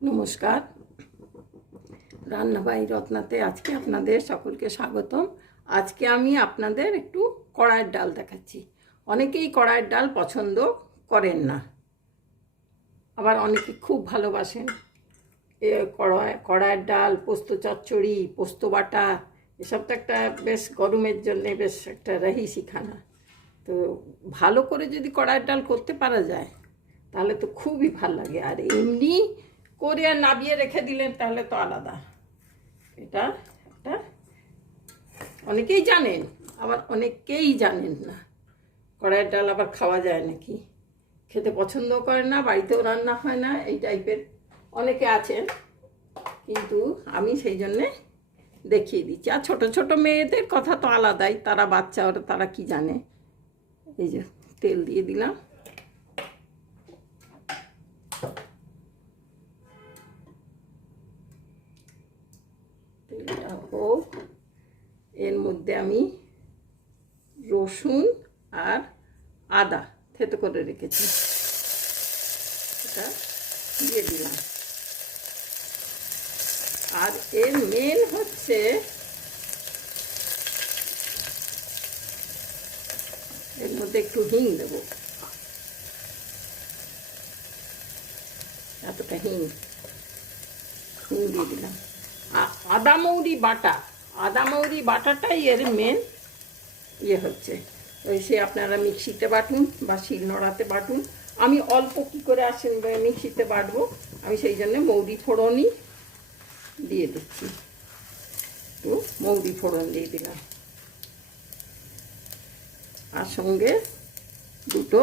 নমস্কার, রান্না বাই রত্নাতে আজকে আপনাদের সকলকে স্বাগতম। আজকে আমি আপনাদের একটু কড়াইয়ের ডাল দেখাচ্ছি। অনেকেই কড়াইয়ের ডাল পছন্দ করেন না, আবার অনেকে খুব ভালোবাসেন। কড়াইয়ের ডাল, পোস্ত চচ্চড়ি, পোস্ত বাটা, এসব তো একটা বেশ গরমের জন্যে বেশ একটা রহিসি খানা। তো ভালো করে যদি কড়াইয়ের ডাল করতে পারা যায় তাহলে তো খুবই ভাল লাগে। আর এমনি করে আর নাবিয়ে রেখে দিলেন তাহলে তো আলাদা। এটা একটা অনেকেই জানেন, আবার অনেকেই জানেন না কড়াইয়ের ডাল আবার খাওয়া যায় নাকি, খেতে পছন্দ করেন না, বাড়িতেও রান্না হয় না, এই টাইপের অনেকে আছেন। কিন্তু আমি সেই জন্যে দেখিয়ে দিচ্ছি। আর ছোটো ছোটো মেয়েদের কথা তো আলাদাই, তারা বাচ্চা, ওরা তারা কি জানে। এই যে তেল দিয়ে দিলাম। তেলটা হোক, এর মধ্যে আমি রসুন আর আদা থেতো করে রেখেছি, এটা দিয়ে দিলাম। আর এর মেন হচ্ছে এর মধ্যে একটু হিং দেব, এতটা হিং দিয়ে দিলাম। আদা মৌরি বাটাটাই এর মেন ইয়ে হচ্ছে। ওই সে আপনারা মিক্সিতে বাটুন বা শিলনোড়াতে বাটুন, আমি অল্প কী করে আসেন মিক্সিতে বাটবো, আমি সেই জন্য মৌরি ফোড়নই দিয়ে দিচ্ছি। তো মৌরি ফোড়ন দিয়ে দিলাম, আর সঙ্গে দুটো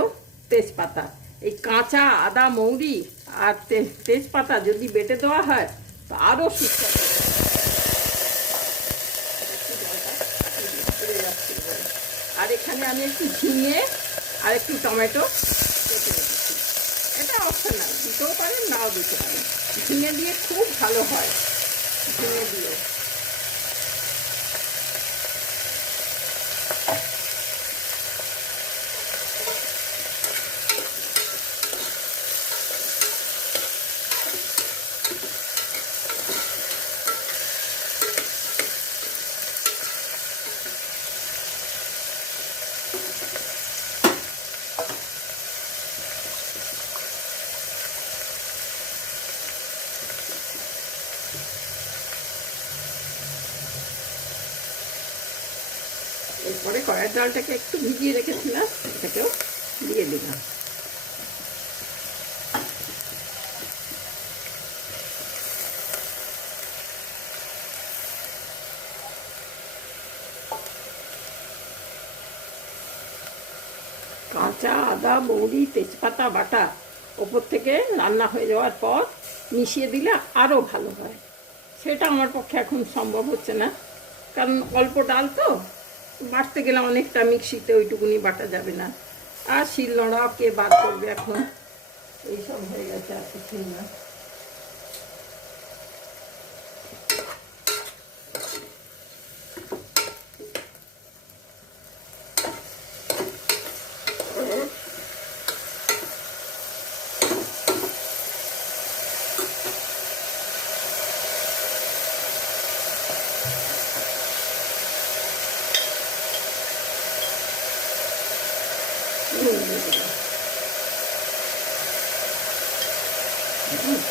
তেজপাতা। এই কাঁচা আদা মৌরি আর তেজপাতা যদি বেটে দেওয়া হয় তো আরও সুস্বাদু। আর এখানে আমি একটু ঝিঙে আর একটু টমেটো কেটে রেখেছি। এটা অপশনাল, দিতেও পারেন নাও দিতে পারেন। ঝিঙে দিয়ে খুব ভালো হয়, ঝিঙে দিয়ে। এরপরে কড়াইয়ের ডালটাকে একটু ভিজিয়ে রেখেছিলাম, এটাকেও দিয়ে দিলাম। কাঁচা আদা মৌরি তেজপাতা বাটা ওপর থেকে রান্না হয়ে যাওয়ার পর মিশিয়ে দিলে আরও ভালো হয়। সেটা আমার পক্ষে এখন সম্ভব হচ্ছে না, কারণ অল্প ডাল তো বাটতে গেলে অনেকটা, মিক্সিতে ওইটুকুনি বাটা যাবে না। আর শিলনোড়া কে বার করবে এখন, এইসব হয়ে গেছে, আর কিছুই না।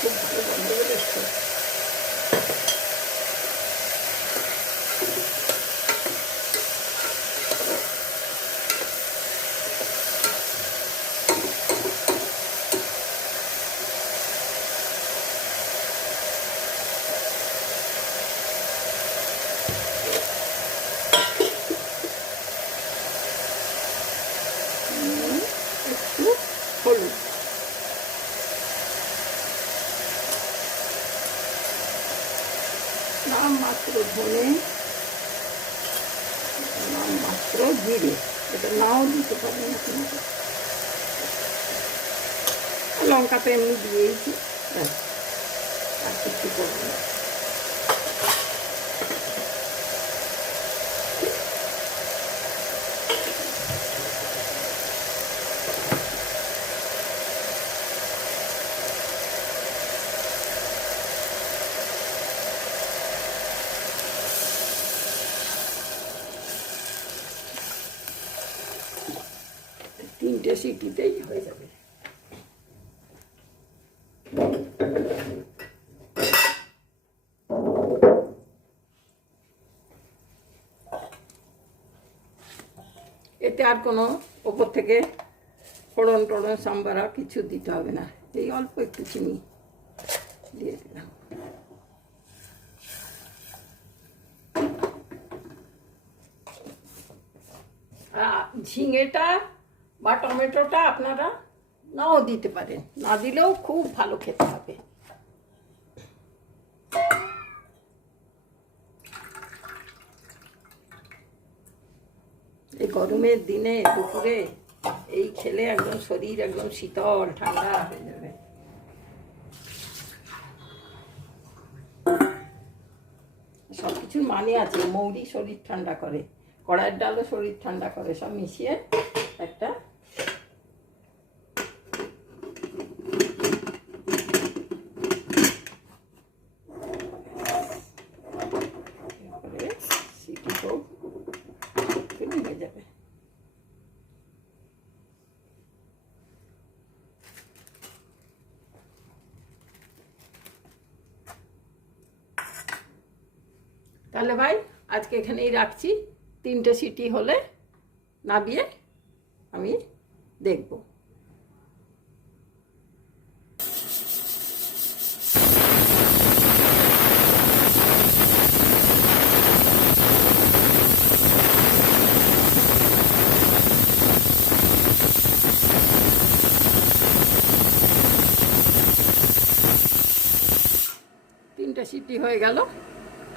খুব ভালো বন্ধ করে এসছে। একটু হলুদ, নামমাত্র ধনে, নামমাত্র জিরে, এটা নাও দিতে পারেন আপনারা, লঙ্কা তো এমনি দিয়েইছি, আর কিছু করবো না। 3টে সিটিতেই হয়ে যাবে। এতে আর কোনো ওপর থেকে ফোড়ন টোড়ন সাম্বারা কিছু দিতে হবে না, এই অল্প একটু চিনি দিয়ে দিলাম। ঝিঙেটা বা টমেটোটা আপনারা নাও দিতে পারেন, না দিলেও খুব ভালো খেতে হবে। এই গরমের দিনে দুপুরে এই খেলে একদম শরীর একদম শীতল ঠান্ডা হয়ে যাবে। সব কিছুর মানে আছে, মৌরি শরীর ঠান্ডা করে, কড়াইয়ের ডালও শরীর ঠান্ডা করে, সব মিশিয়ে একটা সিটি হোক হয়ে যাবে। তাহলে ভাই আজকে এখানেই রাখছি, 3টে সিটি হলে নামিয়ে আমি দেখব। তিনটে সিটি হয়ে গেল,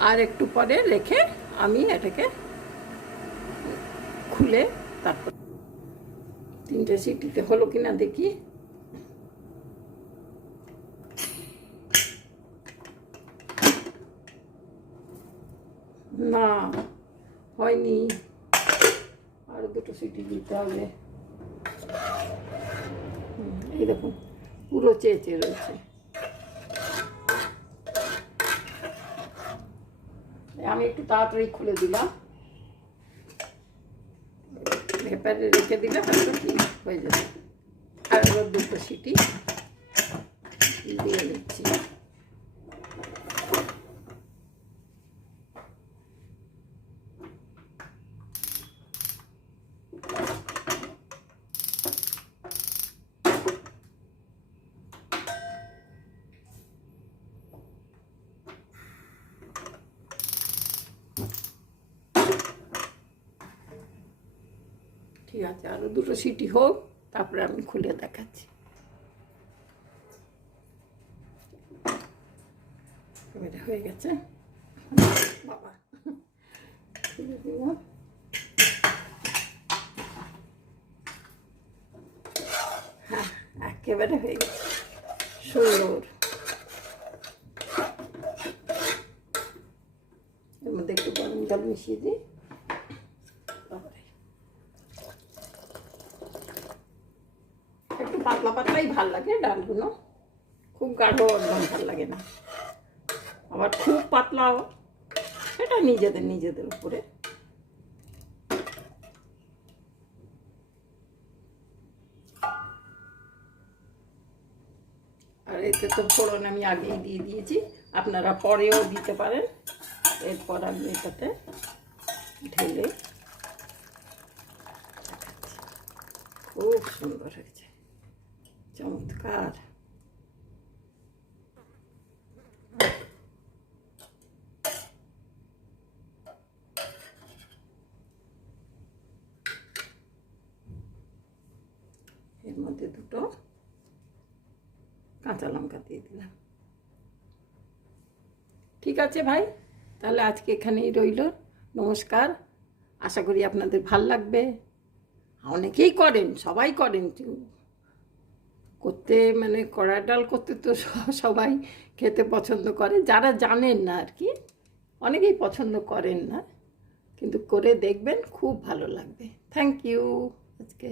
আর একটু পরে রেখে আমি এটাকে খুলে তারপর 3টে সিটিতে হলো কিনা দেখি। না হয়নি, আরো 2টো সিটি দিতে হবে। এই দেখুন পুরো চেঁচে রয়েছে। আমি একটু তাড়াতাড়ি খুলে দিলাম, ভেপারে রেখে দিলে হয়তো ঠিক হয়ে যাবে। আর 2টো সিটি দিয়ে দিচ্ছি। ঠিক আছে, আরো 2টো সিটি হোক, তারপরে আমি খুলে দেখাচ্ছি। এটা হয়ে গেছে বাবা, খুলে দিলাম। হ্যাঁ একেবারে হয়ে গেছে সুন্দর। এর মধ্যে একটু গরম জল মিশিয়ে দিই। একটু পাতলা পাতলাই ভাল লাগে ডালগুলো, খুব গাঢ় একদম ভাল লাগে না, আবার খুব পাতলা সেটা নিজেদের উপরে। আর এতে তো ফোড়ন আমি আগেই দিয়ে দিয়েছি, আপনারা পরেও দিতে পারেন। এরপর আমি এটাতে ঢেলে খুব সুন্দর হয়েছে, চমৎকার। এর মধ্যে 2টো কাঁচা লঙ্কা দিয়ে দিলাম। ঠিক আছে ভাই, তাহলে আজকে এখানেই রইল। নমস্কার, আশা করি আপনাদের ভাল লাগবে। অনেকেই করেন, সবাই করেন করতে, মানে কড়াই ডাল করতে তো সবাই খেতে পছন্দ করে, যারা জানেন না আর কি, অনেকেই পছন্দ করেন না, কিন্তু করে দেখবেন খুব ভালো লাগবে। থ্যাংক ইউ আজকে।